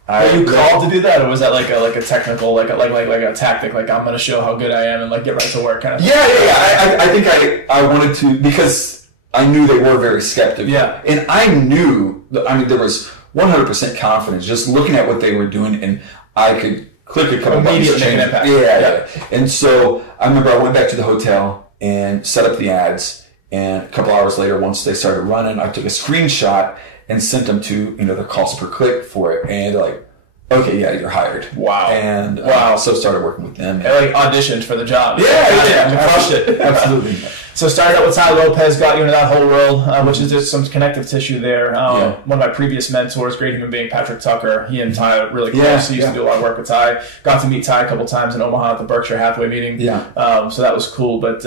Were you called to do that, or was that like a technical, like a tactic, like I'm going to show how good I am and like get right to work kind of thing? Yeah. I think I wanted to, because I knew they were very skeptical. Yeah. And I knew, there was 100% confidence just looking at what they were doing, and I could click a couple buttons to change. Impact. Yeah. And so I remember I went back to the hotel and set up the ads, and a couple hours later, once they started running, I took a screenshot and sent them to, the cost per click for it. And they're like, "Okay, yeah, you're hired." Wow. And so started working with them. And auditioned for the job. Yeah. You crushed it. Absolutely. So started out with Ty Lopez, got you into that whole world, which is just some connective tissue there. One of my previous mentors, great human being, Patrick Tucker, he and Ty are really close. He used to do a lot of work with Ty. Got to meet Ty a couple times in Omaha at the Berkshire Hathaway meeting. So that was cool. But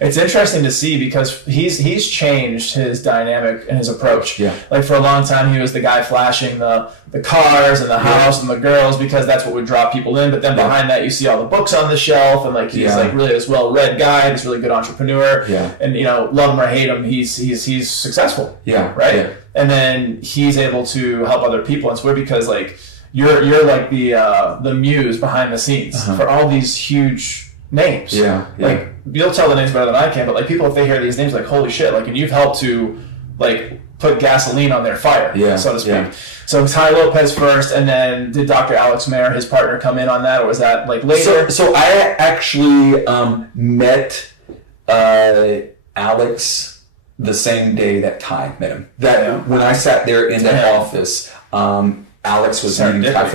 it's interesting to see, because he's changed his dynamic and his approach. Like for a long time, he was the guy flashing the cars and the house and the girls, because that's what would draw people in. But then behind that, you see all the books on the shelf, and like he's like really this well-read guy, this really good entrepreneur. And love him or hate him, he's successful. Right. And then he's able to help other people. And it's weird because like you're like the muse behind the scenes for all these huge names. Like you'll tell the names better than I can, but like people, if they hear these names, like holy shit, like, and you've helped to like put gasoline on their fire, so to speak. So Ty Lopez first, and then did Dr. Alex Mayer, his partner, come in on that, or was that like later? So I actually met Alex the same day that Ty met him. When I sat there in that office, Alex was meeting Ty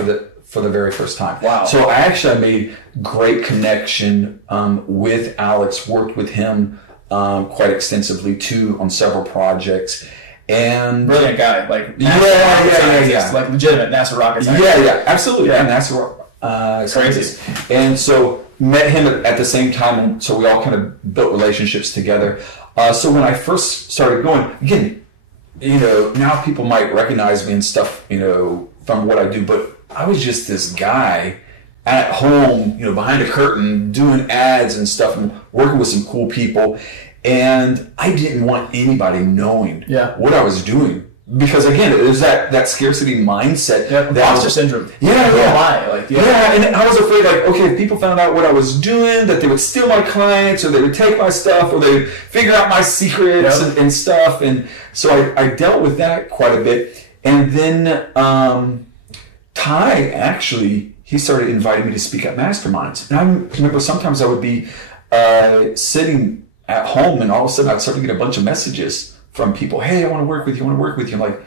for the very first time. Wow. So I made great connection with Alex, worked with him quite extensively too on several projects. And brilliant guy, like like legitimate NASA rocket scientist. Yeah, absolutely. Yeah, NASA crazy. And so met him at the same time, and so we all kind of built relationships together. So when I first started going, again, now people might recognize me and stuff, from what I do, but I was just this guy at home, behind a curtain, doing ads and stuff, and working with some cool people. And I didn't want anybody knowing what I was doing. Because again, it was that scarcity mindset. Imposter syndrome. And I was afraid, like, okay, if people found out what I was doing, that they would steal my clients, or they would take my stuff, or they would figure out my secrets and stuff. And so I dealt with that quite a bit. And then Ty, actually, he started inviting me to speak at masterminds. And I remember sometimes I would be sitting at home, and all of a sudden I'd start to get a bunch of messages from people. "Hey, I want to work with you. I'm like,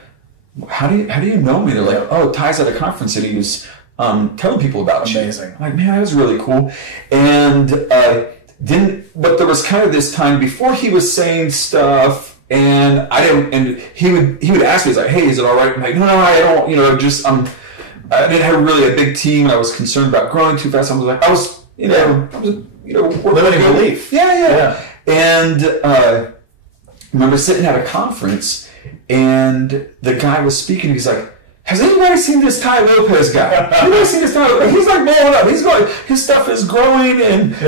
how do you know me?" They're like, "Oh, Ty's at a conference and he was telling people about you." Amazing. I'm like, man, that was really cool. And but there was kind of this time before he was saying stuff, and he would ask me, he's like, "Hey, is it all right?" I'm like, "No, I don't, I didn't have really a big team. I was concerned about growing too fast." I was limiting belief. Yeah. And I remember sitting at a conference, and the guy was speaking. He's like, "Has anybody seen this Ty Lopez guy? Anybody seen this Ty Lopez? He's like blowing up. His stuff is growing, and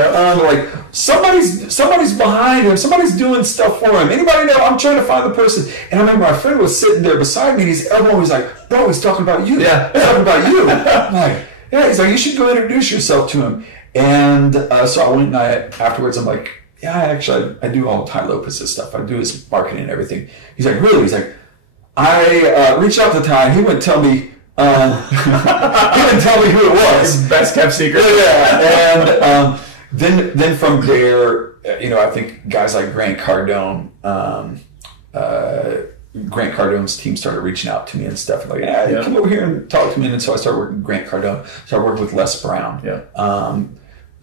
like somebody's behind him. Somebody's doing stuff for him. Anybody know? I'm trying to find the person." And I remember my friend was sitting there beside me, and he's elbowing. He's like, "Bro, he's talking about you. Yeah, he's talking about you." I'm like, "Yeah." He's like, "You should go introduce yourself to him." And so I went, and afterwards I'm like, yeah, I do all Ty Lopez's stuff. I do his marketing and everything. He's like, really? He's like, I reached out to Ty. He wouldn't tell me. He didn't tell me who it was. His best kept secret. Yeah, and then from there, I think guys like Grant Cardone, Grant Cardone's team started reaching out to me and stuff. Like, come over here and talk to me. And so I started working with Grant Cardone. Started working with Les Brown. Yeah.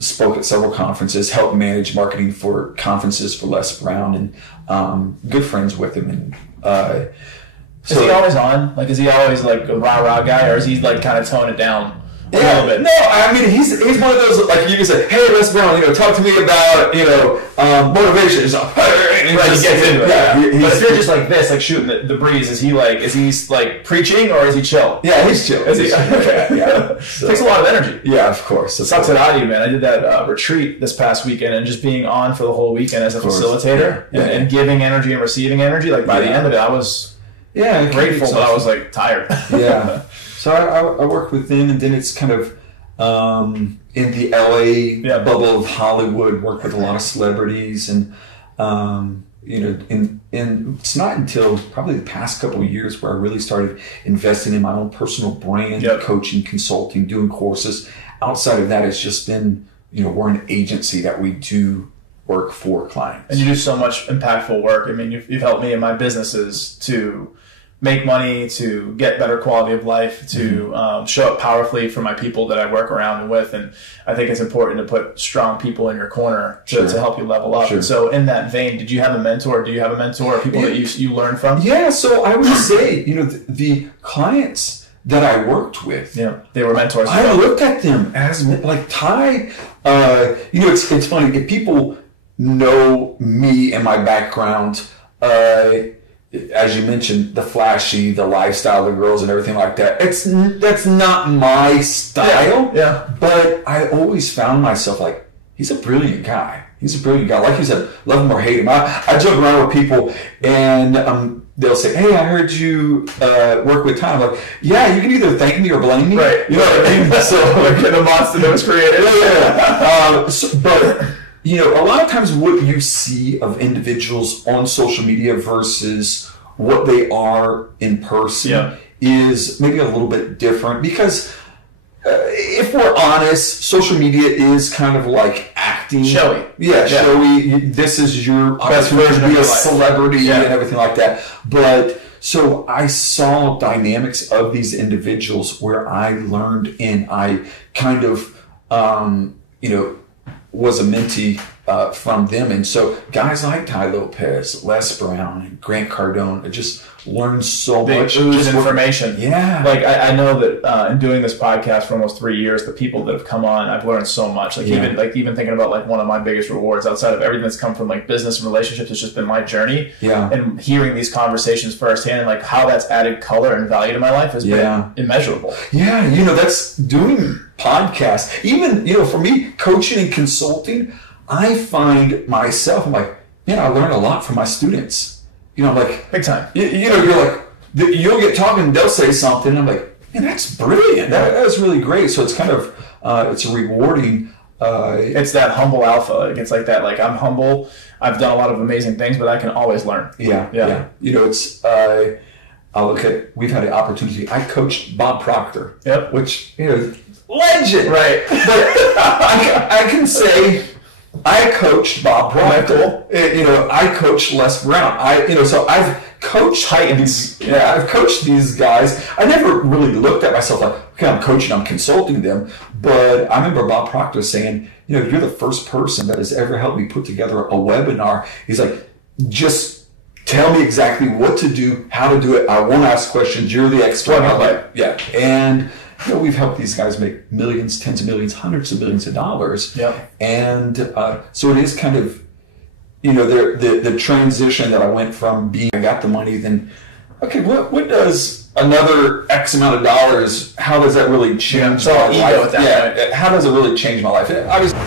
Spoke at several conferences, helped manage marketing for conferences for Les Brown, and good friends with him. And is he always on? Like, is he always like a rah-rah guy, or is he like kind of tone it down a little bit? No, I mean, he's one of those, like, you can say, hey, Les Brown, talk to me about, motivation. He's like, he gets into it. Yeah. But if you're just like this, like shooting the breeze, is he like preaching, or is he chill? Yeah, he's chill. Is he? Okay. Yeah. So, takes a lot of energy. Yeah, of course. Sucks it out of you, man. I did that retreat this past weekend, and just being on for the whole weekend as a facilitator and giving energy and receiving energy, like by the end of it, I was grateful, but I was like tired. Yeah. So I work with them, and then it's kind of in the LA bubble of Hollywood, work with a lot of celebrities, and and it's not until probably the past couple of years where I really started investing in my own personal brand, coaching, consulting, doing courses. Outside of that, it's just been, we're an agency that we do work for clients. And you do so much impactful work. I mean, you've helped me in my businesses to make money, to get better quality of life, to show up powerfully for my people that I work around and with. And I think it's important to put strong people in your corner to help you level up. And so in that vein, did you have a mentor? Do you have a mentor or people that you learn from? Yeah, so I would say, the clients that I worked with, they were mentors. I looked at them as like Ty. It's funny, if people know me and my background, as you mentioned, the flashy, the lifestyle, the girls and everything like that. That's not my style. Yeah. But I always found myself like, he's a brilliant guy. Like you said, love him or hate him. I joke around with people, and they'll say, hey, I heard you work with Tom. I'm like, yeah, you can either thank me or blame me. Right. You know what I mean? So like the monster that was created. But a lot of times what you see of individuals on social media versus what they are in person is maybe a little bit different, because if we're honest, social media is kind of like acting. Showy. Yeah, showy. This is your best version of be your a life. Celebrity and everything like that. But so I saw dynamics of these individuals where I learned, and I kind of, was a mentee from them. And so guys like Ty Lopez, Les Brown, and Grant Cardone, I just learned so much. Just information. Yeah. Like I know that in doing this podcast for almost 3 years, the people that have come on, I've learned so much. Even thinking about like one of my biggest rewards outside of everything that's come from like business and relationships, it's just been my journey. Yeah. And hearing these conversations firsthand and like how that's added color and value to my life has been immeasurable. Yeah. That's doing podcasts. Even, for me, coaching and consulting, I find myself, I'm like, I learn a lot from my students. I'm like, big time. You're like, you'll get talking, they'll say something. I'm like, man, that's brilliant. That was really great. So it's kind of, it's a rewarding. It's that humble alpha. It's like that. Like, I'm humble. I've done a lot of amazing things, but I can always learn. Yeah. It's, we've had an opportunity. I coached Bob Proctor. Yep. Which, legend. Right. But I can say, I coached Bob Proctor. I coached Les Brown. So I've coached Titans. I've coached these guys. I never really looked at myself like, okay, I'm coaching, I'm consulting them. But I remember Bob Proctor saying, you're the first person that has ever helped me put together a webinar. He's like, just tell me exactly what to do, how to do it. I won't ask questions. You're the expert. And we've helped these guys make millions, tens of millions, hundreds of millions of dollars. And so it is kind of, the transition that I went from being, I got the money, then, okay, what does another X amount of dollars, how does that really change my life? How does it really change my life? Obviously,